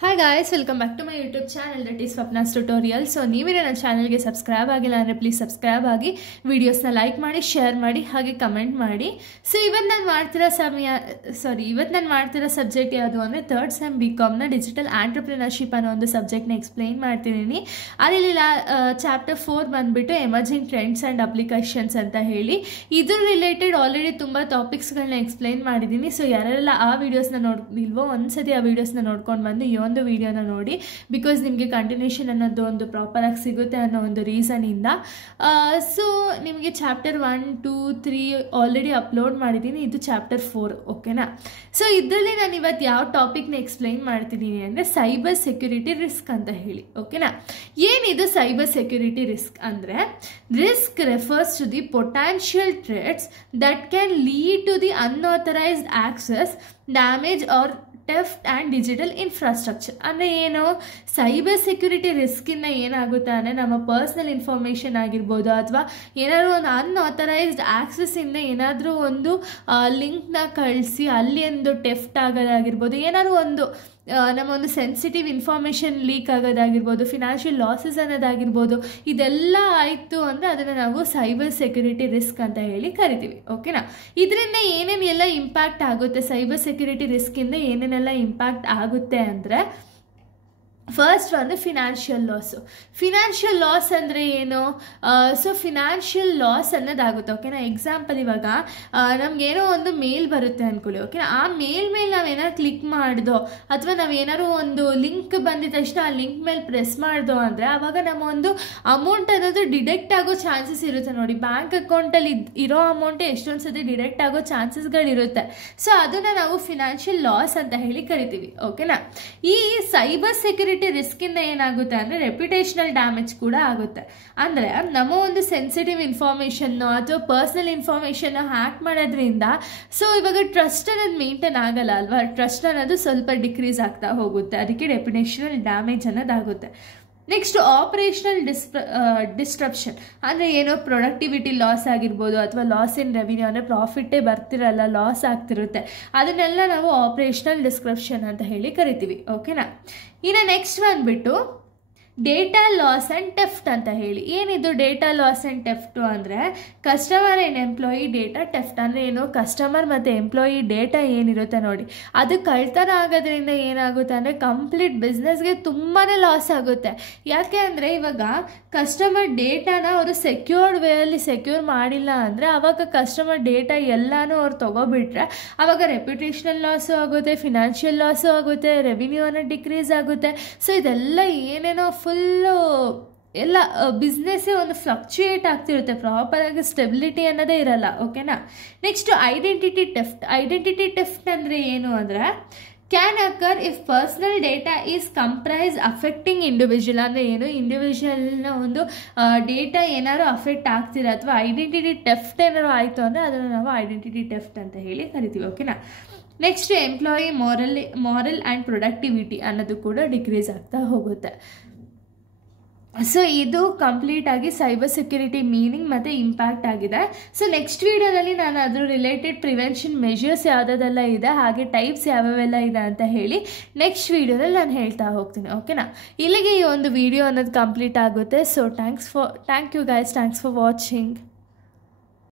Hi guys, welcome back to my YouTube channel that is Swapna's Tutorial. So ನೀವೇ ನನ್ನ ಚಾನಲ್ಗೆ subscribe ಆಗಿಲ್ಲ ಅಂದರೆ ಪ್ಲೀಸ್ ಸಬ್ಸ್ಕ್ರೈಬ್ ಆಗಿ ವಿಡಿಯೋಸ್ನ ಲೈಕ್ ಮಾಡಿ ಶೇರ್ ಮಾಡಿ ಹಾಗೆ ಕಮೆಂಟ್ ಮಾಡಿ. ಸೊ ಇವತ್ತು ನಾನು ಮಾಡ್ತಿರೋ ಸಬ್ಜೆಕ್ಟ್ ಯಾವುದು ಅಂದರೆ ಥರ್ಡ್ ಸೆಮ್ BComನ ಡಿಜಿಟಲ್ ಆಂಟ್ರಪ್ರಿನರ್ಶಿಪ್ ಅನ್ನೋ ಒಂದು ಸಬ್ಜೆಕ್ಟ್ನ ಎಕ್ಸ್ಪ್ಲೈನ್ ಮಾಡ್ತಿದ್ದೀನಿ. ಅದರಲ್ಲಿ ಚಾಪ್ಟರ್ 4 ಬಂದುಬಿಟ್ಟು ಎಮರ್ಜಿಂಗ್ ಟ್ರೆಂಡ್ಸ್ ಆ್ಯಂಡ್ ಅಪ್ಲಿಕೇಶನ್ಸ್ ಅಂತ ಹೇಳಿ ಇದ್ರ ರಿಲೇಟೆಡ್ ಆಲ್ರೆಡಿ ತುಂಬ ಟಾಪಿಕ್ಸ್ಗಳನ್ನ ಎಕ್ಸ್ಪ್ಲೈನ್ ಮಾಡಿದ್ದೀನಿ. ಸೊ ಯಾರೆಲ್ಲ ಆ ವಿಡಿಯೋಸ್ನ ನೋಡಿಲ್ವೋ ಒಂದ್ಸತಿ ಆ ವಿಡಿಯೋಸ್ನ ನೋಡ್ಕೊಂಡು ಬಂದು ಒಂದು ವಿಡಿಯೋನ ನೋಡಿ, ಬಿಕಾಸ್ ನಿಮಗೆ ಕಂಟಿನ್ಯೂಷನ್ ಅನ್ನೋದು ಒಂದು ಪ್ರಾಪರಾಗಿ ಸಿಗುತ್ತೆ ಅನ್ನೋ ಒಂದು ರೀಸನಿಂದ. ಸೊ ನಿಮಗೆ ಚಾಪ್ಟರ್ 1, 2, 3 ಆಲ್ರೆಡಿ ಅಪ್ಲೋಡ್ ಮಾಡಿದ್ದೀನಿ. ಇದು ಚಾಪ್ಟರ್ 4, ಓಕೆನಾ. ಸೊ ಇದರಲ್ಲಿ ನಾನು ಇವತ್ತು ಯಾವ ಟಾಪಿಕ್ನ ಎಕ್ಸ್ಪ್ಲೈನ್ ಮಾಡ್ತಿದ್ದೀನಿ ಅಂದರೆ ಸೈಬರ್ ಸೆಕ್ಯೂರಿಟಿ ರಿಸ್ಕ್ ಅಂತ ಹೇಳಿ, ಓಕೆನಾ. ಏನಿದು ಸೈಬರ್ ಸೆಕ್ಯೂರಿಟಿ ರಿಸ್ಕ್ ಅಂದರೆ risk refers to the potential threats that can lead to the unauthorised access, damage or theft and digital infrastructure. ಅಂದರೆ ಏನು, ಸೈಬರ್ ಸೆಕ್ಯೂರಿಟಿ ರಿಸ್ಕಿಂದ ಏನಾಗುತ್ತೆ ಅಂದರೆ ನಮ್ಮ ಪರ್ಸ್ನಲ್ ಇನ್ಫಾರ್ಮೇಷನ್ ಆಗಿರ್ಬೋದು ಅಥವಾ ಏನಾದರೂ ಒಂದು ಅನ್ಆಥರೈಸ್ಡ್ ಆಕ್ಸೆಸ್ಸಿಂದ ಏನಾದರೂ ಒಂದು ಲಿಂಕ್ನ ಕಳಿಸಿ ಅಲ್ಲಿ ಒಂದು ಟೆಫ್ಟ್ ಆಗೋದಾಗಿರ್ಬೋದು, ಏನಾದರೂ ಒಂದು ನಮ್ಮ ಒಂದು ಸೆನ್ಸಿಟಿವ್ ಇನ್ಫಾರ್ಮೇಷನ್ ಲೀಕ್ ಆಗೋದಾಗಿರ್ಬೋದು, ಫಿನಾನ್ಷಿಯಲ್ ಲಾಸಸ್ ಅನ್ನೋದಾಗಿರ್ಬೋದು, ಇದೆಲ್ಲ ಆಯಿತು ಅಂದರೆ ಅದನ್ನು ನಾವು ಸೈಬರ್ ಸೆಕ್ಯೂರಿಟಿ ರಿಸ್ಕ್ ಅಂತ ಹೇಳಿ ಕರಿತೀವಿ, ಓಕೆನಾ. ಇದರಿಂದ ಏನೇನೆಲ್ಲ ಇಂಪ್ಯಾಕ್ಟ್ ಆಗುತ್ತೆ, ಸೈಬರ್ ಸೆಕ್ಯೂರಿಟಿ ರಿಸ್ಕಿಂದ ಏನೇನೆಲ್ಲ ಇಂಪ್ಯಾಕ್ಟ್ ಆಗುತ್ತೆ ಅಂದರೆ ಫಸ್ಟ್ ಒಂದು ಫಿನಾನ್ಷಿಯಲ್ ಲಾಸು. ಫಿನಾನ್ಷಿಯಲ್ ಲಾಸ್ ಅಂದರೆ ಏನು, ಸೊ ಫಿನಾನ್ಷಿಯಲ್ ಲಾಸ್ ಅನ್ನೋದಾಗುತ್ತೆ, ಓಕೆನಾ. ಎಕ್ಸಾಂಪಲ್ ಇವಾಗ ನಮಗೇನೋ ಒಂದು ಮೇಲ್ ಬರುತ್ತೆ ಅಂದ್ಕೊಳ್ಳಿ, ಓಕೆನಾ. ಆ ಮೇಲೆ ನಾವೇನಾರು ಕ್ಲಿಕ್ ಮಾಡಿದೋ ಅಥವಾ ನಾವೇನಾದ್ರು ಒಂದು ಲಿಂಕ್ ಬಂದಿದ ತಕ್ಷಣ ಆ ಲಿಂಕ್ ಮೇಲೆ ಪ್ರೆಸ್ ಮಾಡ್ದೋ ಅಂದರೆ ಆವಾಗ ನಮ್ಮ ಒಂದು ಅಮೌಂಟ್ ಅನ್ನೋದು ಡಿಡಕ್ಟ್ ಆಗೋ ಚಾನ್ಸಸ್ ಇರುತ್ತೆ ನೋಡಿ. ಬ್ಯಾಂಕ್ ಅಕೌಂಟಲ್ಲಿ ಇರೋ ಅಮೌಂಟೇ ಎಷ್ಟೊಂದು ಸತಿ ಡಿಡಕ್ಟ್ ಆಗೋ ಚಾನ್ಸಸ್ಗಳಿರುತ್ತೆ. ಸೊ ಅದನ್ನು ನಾವು ಫಿನಾನ್ಷಿಯಲ್ ಲಾಸ್ ಅಂತ ಹೇಳಿ ಕರಿತೀವಿ, ಓಕೆನಾ. ಈ ಸೈಬರ್ ಸೆಕ್ಯೂರಿಟಿ ರಿಸ್ಕಿಂದ ಏನಾಗುತ್ತೆ ಅಂದರೆ ರೆಪ್ಯುಟೇಷನಲ್ ಡ್ಯಾಮೇಜ್ ಕೂಡ ಆಗುತ್ತೆ. ಅಂದರೆ ನಮ್ಮ ಒಂದು ಸೆನ್ಸಿಟಿವ್ ಇನ್ಫಾರ್ಮೇಷನ್ನು ಅಥವಾ ಪರ್ಸನಲ್ ಇನ್ಫಾರ್ಮೇಷನ್ನ ಹ್ಯಾಕ್ ಮಾಡೋದ್ರಿಂದ ಸೊ ಇವಾಗ ಟ್ರಸ್ಟ್ ಅನ್ನೋದು ಮೇಂಟೈನ್ ಆಗಲ್ಲ ಅಲ್ವಾ, ಟ್ರಸ್ಟ್ ಅನ್ನೋದು ಸ್ವಲ್ಪ ಡಿಕ್ರೀಸ್ ಆಗ್ತಾ ಹೋಗುತ್ತೆ, ಅದಕ್ಕೆ ರೆಪ್ಯುಟೇಷನಲ್ ಡ್ಯಾಮೇಜ್ ಅನ್ನೋದಾಗುತ್ತೆ. ನೆಕ್ಸ್ಟ್ ಆಪರೇಷನಲ್ ಡಿಸ್ಟ್ರಪ್ಷನ್ ಅಂದರೆ ಏನೋ ಪ್ರೊಡಕ್ಟಿವಿಟಿ ಲಾಸ್ ಆಗಿರ್ಬೋದು ಅಥವಾ ಲಾಸ್ ಇನ್ ರೆವಿನ್ಯೂ ಅಂದರೆ ಪ್ರಾಫಿಟ್ಟೇ ಬರ್ತಿರಲ್ಲ, ಲಾಸ್ ಆಗ್ತಿರುತ್ತೆ, ಅದನ್ನೆಲ್ಲ ನಾವು ಆಪರೇಷನಲ್ ಡಿಸ್ಕ್ರಿಪ್ಷನ್ ಅಂತ ಹೇಳಿ ಕರಿತೀವಿ, ಓಕೆನಾ. ಇನ್ನು ನೆಕ್ಸ್ಟ್ ಬಂದುಬಿಟ್ಟು ಡೇಟಾ ಲಾಸ್ ಆ್ಯಂಡ್ ಟೆಫ್ಟ್ ಅಂತ ಹೇಳಿ. ಏನಿದು ಡೇಟಾ ಲಾಸ್ ಆ್ಯಂಡ್ ಟೆಫ್ಟು ಅಂದರೆ customer and employee data theft ಅಂದರೆ ಏನು, ಕಸ್ಟಮರ್ ಮತ್ತು ಎಂಪ್ಲಾಯಿ ಡೇಟಾ ಏನಿರುತ್ತೆ ನೋಡಿ ಅದು ಕಳ್ತನ ಆಗೋದ್ರಿಂದ ಏನಾಗುತ್ತೆ ಅಂದರೆ ಕಂಪ್ಲೀಟ್ ಬಿಸ್ನೆಸ್ಗೆ ತುಂಬಾ ಲಾಸ್ ಆಗುತ್ತೆ. ಯಾಕೆ ಅಂದರೆ ಇವಾಗ ಕಸ್ಟಮರ್ ಡೇಟಾನ ಅವರು ಸೆಕ್ಯೂರ್ಡ್ ವೇಯಲ್ಲಿ ಸೆಕ್ಯೂರ್ ಮಾಡಿಲ್ಲ ಅಂದರೆ ಆವಾಗ ಕಸ್ಟಮರ್ ಡೇಟಾ ಎಲ್ಲನೂ ಅವ್ರು ತೊಗೊಬಿಟ್ರೆ ಆವಾಗ ರೆಪ್ಯುಟೇಷನಲ್ ಲಾಸು ಆಗುತ್ತೆ, ಫಿನಾನ್ಷಿಯಲ್ ಲಾಸು ಆಗುತ್ತೆ, ರೆವಿನ್ಯೂ ಅನ್ನೋ ಡಿಕ್ರೀಸ್ ಆಗುತ್ತೆ. ಸೊ ಇದೆಲ್ಲ ಏನೇನೋ ಫುಲ್ಲು ಎಲ್ಲ ಬಿಸ್ನೆಸ್ಸೇ ಒಂದು ಫ್ಲಕ್ಚುಯೇಟ್ ಆಗ್ತಿರುತ್ತೆ, ಪ್ರಾಪರಾಗಿ ಸ್ಟೆಬಿಲಿಟಿ ಅನ್ನೋದೇ ಇರಲ್ಲ, ಓಕೆನಾ. ನೆಕ್ಸ್ಟ್ ಐಡೆಂಟಿಟಿ ಟೆಫ್ಟ್ ಅಂದರೆ ಏನು ಅಂದರೆ can occur if personal data is comprise affecting individual. ಅಂದರೆ ಏನು, ಇಂಡಿವಿಜುವಲ್ನ ಒಂದು ಡೇಟಾ ಏನಾದ್ರು ಅಫೆಕ್ಟ್ ಆಗ್ತಿದೆ ಅಥವಾ ಐಡೆಂಟಿಟಿ ಟೆಫ್ಟ್ ಏನಾದ್ರು ಆಯಿತು ಅಂದರೆ ಅದನ್ನು ನಾವು ಐಡೆಂಟಿಟಿ ಟೆಫ್ಟ್ ಅಂತ ಹೇಳಿ ಕರಿತೀವಿ, ಓಕೆನಾ. Next employee moral and productivity ಅನ್ನೋದು ಕೂಡ ಡಿಕ್ರೀಸ್ ಆಗ್ತಾ ಹೋಗುತ್ತೆ. ಸೊ ಇದು ಕಂಪ್ಲೀಟಾಗಿ ಸೈಬರ್ ಸೆಕ್ಯೂರಿಟಿ ಮೀನಿಂಗ್ ಮತ್ತು ಇಂಪ್ಯಾಕ್ಟ್ ಆಗಿದೆ. ಸೊ ನೆಕ್ಸ್ಟ್ ವೀಡಿಯೋದಲ್ಲಿ ನಾನು ಅದ್ರ ರಿಲೇಟೆಡ್ ಪ್ರಿವೆನ್ಷನ್ ಮೆಷರ್ಸ್ ಯಾವುದೆಲ್ಲ ಇದೆ ಹಾಗೆ ಟೈಪ್ಸ್ ಯಾವ್ಯಾವೆಲ್ಲ ಇದೆ ಅಂತ ಹೇಳಿ ನೆಕ್ಸ್ಟ್ ವೀಡಿಯೋದಲ್ಲಿ ನಾನು ಹೇಳ್ತಾ ಹೋಗ್ತೀನಿ, ಓಕೆನಾ. ಇಲ್ಲಿಗೆ ಈ ಒಂದು ವಿಡಿಯೋ ಅನ್ನೋದು ಕಂಪ್ಲೀಟ್ ಆಗುತ್ತೆ. So thank you guys, thanks for watching.